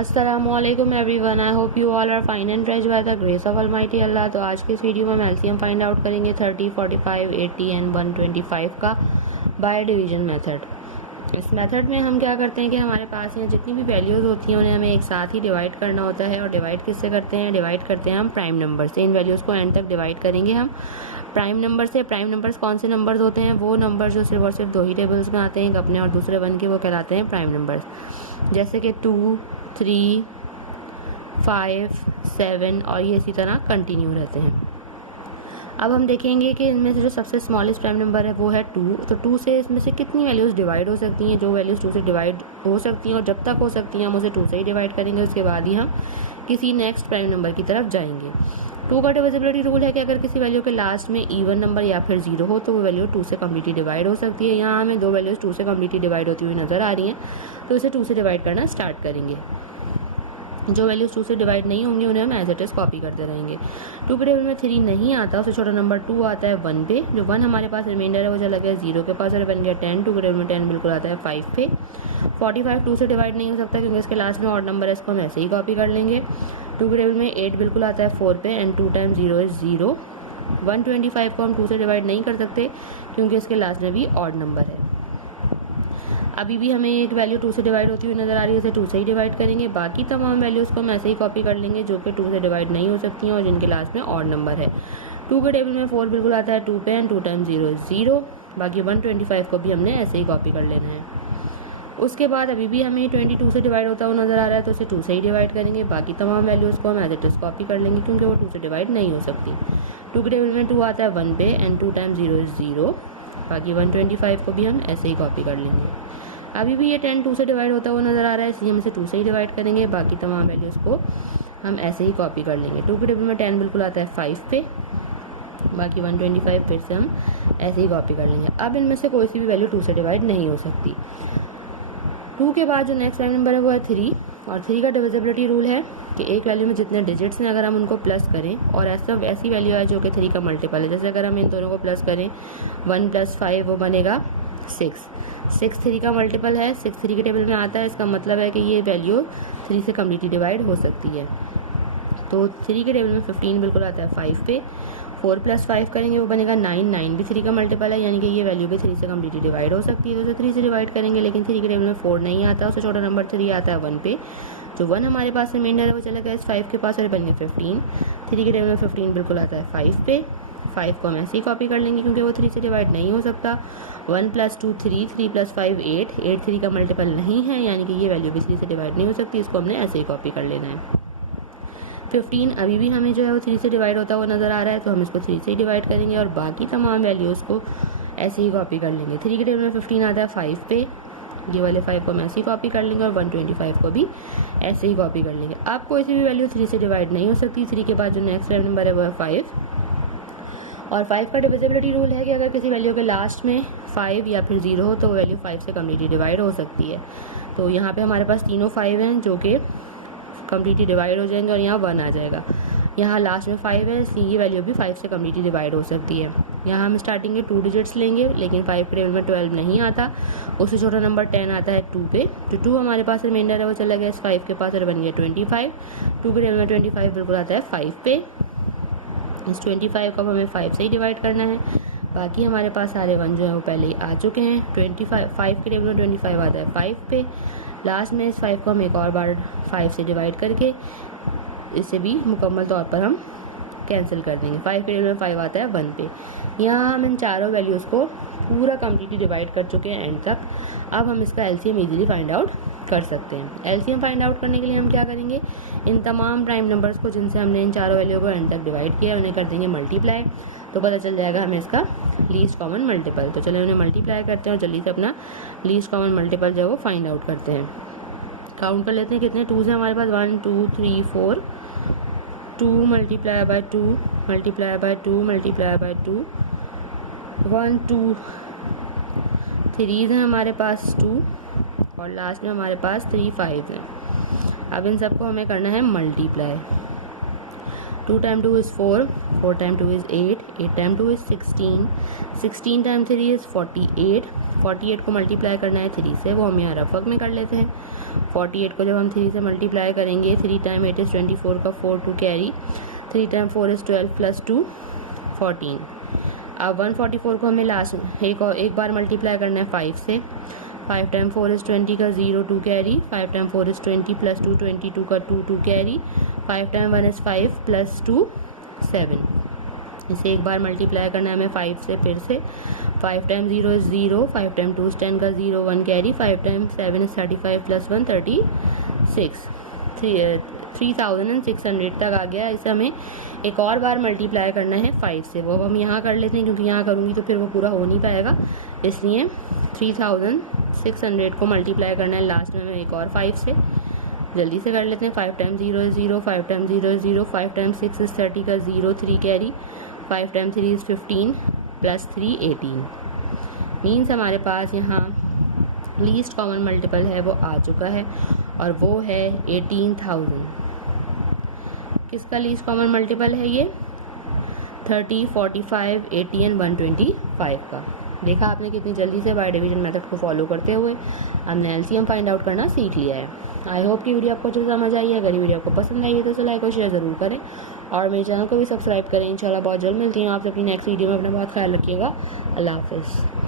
अस्सलामुअलैकुम everyone, I hope you all are fine and fresh by the grace of almighty Allah. तो आज के इस वीडियो में हम एलसीएम फाइंड आउट करेंगे 30, 45, 80 एंड 125 का बाय डिवीजन मेथड। इस मेथड में हम क्या करते हैं कि हमारे पास यहाँ जितनी भी वैल्यूज़ होती हैं उन्हें हमें एक साथ ही डिवाइड करना होता है। और डिवाइड किससे करते हैं? डिवाइड करते हैं हम प्राइम नंबर से। इन वैल्यूज़ को एंड तक डिवाइड करेंगे हम प्राइम नंबर से। प्राइम नंबर्स कौन से नंबर्स होते हैं? वो नंबर जो सिर्फ और सिर्फ दो ही टेबल्स में आते हैं, एक अपने और दूसरे वन के, वो कहलाते हैं प्राइम नंबर्स। जैसे कि 2, 3, 5, 7 और ये इसी तरह कंटिन्यू रहते हैं। अब हम देखेंगे कि इनमें से जो सबसे स्मॉलेस्ट प्राइम नंबर है वो है 2। तो 2 से इसमें से कितनी वैल्यूज़ डिवाइड हो सकती हैं? जो वैल्यूज़ 2 से डिवाइड हो सकती हैं और जब तक हो सकती हैं हम उसे 2 से ही डिवाइड करेंगे। उसके बाद ही हम किसी नेक्स्ट प्राइम नंबर की तरफ जाएंगे। 2 का डिविजिबिलिटी रूल है कि अगर किसी वैल्यू के लास्ट में इवन नंबर या फिर 0 हो तो वो वैल्यू 2 से कम्प्लीटली डिवाइड हो सकती है। यहाँ हमें दो वैल्यूज़ 2 से कम्प्लीटली डिवाइड होती हुई नज़र आ रही हैं, तो इसे 2 से डिवाइड करना स्टार्ट करेंगे। जो वैल्यूज़ 2 से डिवाइड नहीं होंगी उन्हें हम एज इट इज़ कॉपी करते रहेंगे। 2 के टेबल में 3 नहीं आता, उससे छोटा नंबर 2 आता है 1 पे। जो 1 हमारे पास रिमाइंडर है वो चला गया 0 के पास और बन गया 10। 2 के टेबल में 10 बिल्कुल आता है 5 पे। 45 2 से डिवाइड नहीं हो सकता क्योंकि इसके लास्ट में ऑड नंबर है, इसको हम ऐसे ही कॉपी कर लेंगे। 2 के टेबल में 8 बिल्कुल आता है 4 पे एंड 2 टाइम्स 0 इज़ 0। 125 को हम 2 से डिवाइड नहीं कर सकते क्योंकि इसके लास्ट में भी ऑड नंबर है। अभी भी हमें एक वैल्यू 2 से डिवाइड होती हुई नज़र आ रही है, उसे 2 से ही डिवाइड करेंगे। बाकी तमाम वैल्यूज़ को हम ऐसे ही कॉपी कर लेंगे जो कि 2 से डिवाइड नहीं हो सकती हैं और जिनके लास्ट में ऑड नंबर है। 2 के टेबल में 4 बिल्कुल आता है 2 पे एंड 2 टाइम्स 0 इज़ 0। बाकी 125 को भी हमने ऐसे ही कॉपी कर लेना है। उसके बाद अभी भी हमें 22 से डिवाइड होता हुआ नज़र आ रहा है, तो उसे 2 से ही डिवाइड करेंगे। बाकी तमाम वैल्यूज़ को हम एज इट इज़ कॉपी कर लेंगे क्योंकि वो 2 से डिवाइड नहीं हो सकती। 2 के टेबल में 2 आता है 1 पे एंड 2 टाइम्स 0 इज़ 0। बाकी 125 को भी हम ऐसे ही कॉपी कर लेंगे। अभी भी ये 10 2 से डिवाइड होता हुआ नज़र आ रहा है, इसलिए हम इसे 2 से ही डिवाइड करेंगे। बाकी तमाम वैल्यूज़ को हम ऐसे ही कॉपी कर लेंगे। 2 के टेबल में 10 बिल्कुल आता है 5 पे। बाकी 125 फिर से हम ऐसे ही कॉपी कर लेंगे। अब इनमें से कोई सी भी वैल्यू 2 से डिवाइड नहीं हो सकती। 2 के बाद जो नेक्स्ट प्राइम नंबर है वो है 3 और 3 का डिविजिबिलिटी रूल है कि एक वैल्यू में जितने डिजिट्स हैं अगर हम उनको प्लस करें और ऐसी वैल्यू है जो कि 3 का मल्टीपल है, जैसे अगर हम इन दोनों को प्लस करें 1 + 5 वो बनेगा 6। 6 3 का मल्टीपल है, 6 3 के टेबल में आता है। इसका मतलब है कि ये वैल्यू 3 से कम्प्लीटली डिवाइड हो सकती है। तो 3 के टेबल में 15 बिल्कुल आता है 5 पे। 4 + 5 करेंगे वो बनेगा 9। 9 भी 3 का मल्टीपल है, यानी कि ये वैल्यू भी 3 से कम्प्लीटली डिवाइड हो सकती है। तो उसे 3 से डिवाइड करेंगे, लेकिन 3 के टेबल में 4 नहीं आता, उससे छोटा नंबर 3 आता है 1 पे। जो 1 हमारे पास रिमाइंडर है वो चला गया इस 5 के पास और बन गया 15। 3 के टेबल में 15 बिल्कुल आता है 5 पे। 5 को हम ऐसे ही कॉपी कर लेंगे क्योंकि वो 3 से डिवाइड नहीं हो सकता। 1 + 2 3, 3 + 5 8। 8 3 का मल्टीपल नहीं है, यानी कि ये वैल्यू भी 3 से डिवाइड नहीं हो सकती। इसको हमने ऐसे ही कॉपी कर लेना है। 15 अभी भी हमें जो है वो 3 से डिवाइड होता हुआ नज़र आ रहा है, तो हम इसको 3 से ही डिवाइड करेंगे और बाकी तमाम वैल्यूज़ को ऐसे ही कॉपी कर लेंगे। 3 के टेबल में 15 आता है 5 पे। ये वाले 5 को हम ऐसे ही कॉपी कर लेंगे और 125 को भी ऐसे ही कॉपी कर लेंगे। अब कोई सी भी वैल्यू 3 से डिवाइड नहीं हो सकती। 3 के बाद जो नेक्स्ट प्राइम नंबर है वो है 5 और 5 का डिविजिबिलिटी रूल है कि अगर किसी वैल्यू के लास्ट में 5 या फिर 0 हो तो वो वैल्यू 5 से कम्प्लीटली डिवाइड हो सकती है। तो यहाँ पे हमारे पास तीनों 5 हैं जो कि कम्प्लीटली डिवाइड हो जाएंगे और यहाँ 1 आ जाएगा। यहाँ लास्ट में 5 है, इसलिए ये वैल्यू भी 5 से कम्प्लीटली डिवाइड हो सकती है। यहाँ हम स्टार्टिंग के 2 डिजिट्स लेंगे, लेकिन 5 के टेबल में 12 नहीं आता, उससे छोटा नंबर 10 आता है 2 पे। जो 2 हमारे पास रिमाइंडर है वो चला गया इस 5 के पास और बन गया 25। 2 के टेबल में 25 बिल्कुल आता है 5 पे। इस 25 को हमें 5 से ही डिवाइड करना है। बाकी हमारे पास सारे 1 जो है वो पहले ही आ चुके हैं। 5 के टेबल में 25 आता है 5 पे। लास्ट में इस 5 को हम एक और बार 5 से डिवाइड करके इसे भी मुकम्मल तौर पर हम कैंसिल कर देंगे। 5 के टेबल में 5 आता है 1 पे। यहाँ हम इन चारों वैल्यूज़ को पूरा कम्प्लीटली डिवाइड कर चुके हैं एंड तक। अब हम इसका एलसीएम इजीली फाइंड आउट कर सकते हैं। एलसीएम फाइंड आउट करने के लिए हम क्या करेंगे, इन तमाम प्राइम नंबर्स को जिनसे हमने इन चारों वैल्यू को एंड तक डिवाइड किया उन्हें कर देंगे मल्टीप्लाई, तो पता चल जाएगा हमें इसका लीस्ट कॉमन मल्टीपल। तो चलिए उन्हें मल्टीप्लाई करते हैं और जल्दी से अपना लीस्ट कॉमन मल्टीपल जो है वो फाइंड आउट करते हैं। काउंट कर लेते हैं कितने 2s हैं हमारे पास। 1 2 3 4। 2 × 2 × 2 × 2 1 2 3s हैं हमारे पास 2 और लास्ट में हमारे पास 3 5 हैं। अब इन सबको हमें करना है multiply. 2 × 2 is 4, 4 × 2 is 8, 8 × 2 is 16, 16 × 3 is 48, 48 को मल्टीप्लाई करना है 3 से, वो हम यहाँ रफ वर्क में कर लेते हैं। 48 को जब हम 3 से मल्टीप्लाई करेंगे, 3 टाइम 8 इज़ 24 का 4 to carry, 3 time 4 is 12 plus 2 14। अब 144 को हमें लास्ट एक बार मल्टीप्लाई करना है 5 से। 5 टाइम 4 इज़ 20 का 0 to carry, 5 time 4 is 20 plus 2 22 का 2 to carry, 5 time 1 is 5 plus 2 7। इसे एक बार मल्टीप्लाई करना है हमें 5 से फिर से। 5 टाइम 0 इज़ 0, 5 टाइम 2 इज़ 10 का 0 1 कैरी, 5 टाइम 7 इज़ 35 प्लस 1 36। 3600 तक आ गया। इसे हमें एक और बार मल्टीप्लाई करना है 5 से, वो हम यहाँ कर लेते हैं क्योंकि यहाँ करूँगी तो फिर वो पूरा हो नहीं पाएगा, इसलिए 3600 को मल्टीप्लाई करना है लास्ट में हमें एक और 5 से। जल्दी से कर लेते हैं। 5 time 0 is 0, 5 time 0 is 0, 5 time 6 is 30 का 0 3 carry, 5 time 3 is 15 plus 3 18। Means हमारे पास यहाँ लीस्ट कॉमन मल्टीपल है वो आ चुका है और वो है 18,000। किसका लीस्ट कॉमन मल्टीपल है ये? 30, 45, 80 एंड 125 का। देखा आपने कितनी जल्दी से बाय डिवीजन मेथड को फॉलो करते हुए हमने एलसीएम फाइंड आउट करना सीख लिया है। आई होप कि वीडियो आपको जो समझ आई है। अगर ये वीडियो आपको पसंद आई है तो इसे लाइक और शेयर ज़रूर करें और मेरे चैनल को भी सब्सक्राइब करें। इंशाल्लाह बहुत जल्द मिलती हूँ आपसे अपनी नेक्स्ट वीडियो में। अपना बहुत ख्याल रखिएगा। अल्लाह हाफिज़।